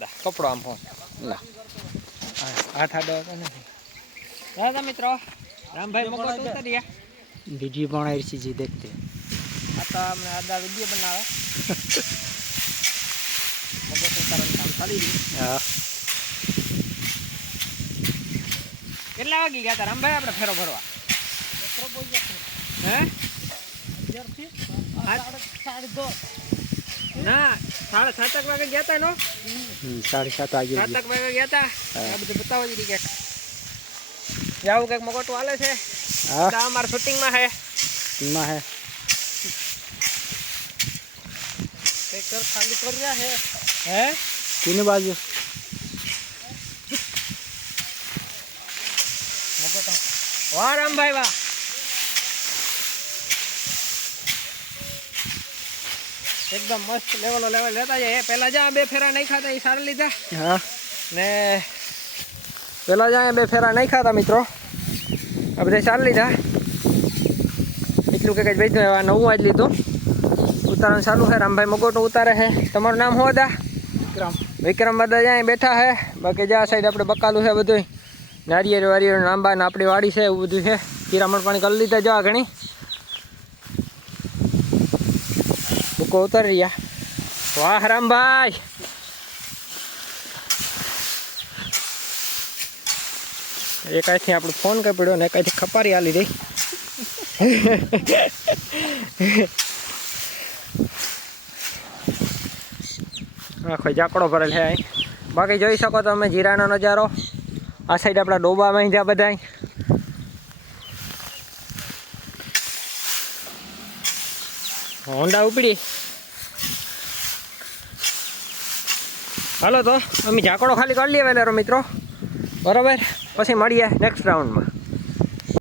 બધા કપડો આમ ફોન લા હાથ આડો હતો નથી દાદા મિત્રો રામભાઈ મગો તો ઉતાર્યા वीडियो बना रही चीजें देखते हैं આ તો અમને આદા વિડીયો બનાવે મગો તો ઉતારવાનું કામ ચાલી રહ્યું हाँ કેટલા વાગી ગયા હતા રામભાઈ આપણે ફેરો ભરવા હે ના સાડા સાત સાતક વાગે ગયા હતા નો? સાડા સાત વાગે સાતક વાગે ગયા હતા આ બધું બતાવવા દીધી કે. જાવું કંઈક મગોટું હાલે છે? હા. અમારા શૂટિંગમાં હે. શૂટિંગમાં હે. ટ્રેક્ટર ખાલી કર્યા હે હે? કિને બાજુ? મગોટા. વાહ રામભાઈ વાહ. એકદમ મસ્ત લેવલો લેવલ લેતા જાય. એ પહેલાં જ્યાં બે ફેરા નહીં ખાતા એ સારા લીધા હા. ને પહેલાં જ્યાં બે ફેરા નહીં ખાતા મિત્રો. આ બધા સારા લીધા. એટલું કંઈક જ વેચ્યું એવા નવું જ લીધું. ઉતારણ ચાલુ છે રામભાઈ મગોટો ઉતારે છે. તમારું નામ હો દા વિક્રમ. વિક્રમ બધા જ્યાં બેઠા છે. બાકી જ્યાં સાઈડ આપણે બકાલું છે બધું નારિયેળ વારિયેળ લાંબા ને આપણી વાડી છે એવું બધું છે. કીરામણ પાણી કરી લીધા જવા ઘણી. ઉતારી રહ્યા. વાહ રામભાઈ એક અહીંથી આપણો ફોન કપડ્યો ને એક અહીંથી ખપારી આલી દઈ આખો જાકડો ભરેલ છે બાકી જોઈ શકો તમે જીરાનો નજારો. આ સાઈડ આપણા ડોબા જ્યાં બધા હોન્ડા ઉપડી. હાલો તો, અમે ઝાકડો ખાલી કરી લઈએ વેલેરો મિત્રો. બરાબર? પછી મળીએ નેક્સ્ટ રાઉન્ડમાં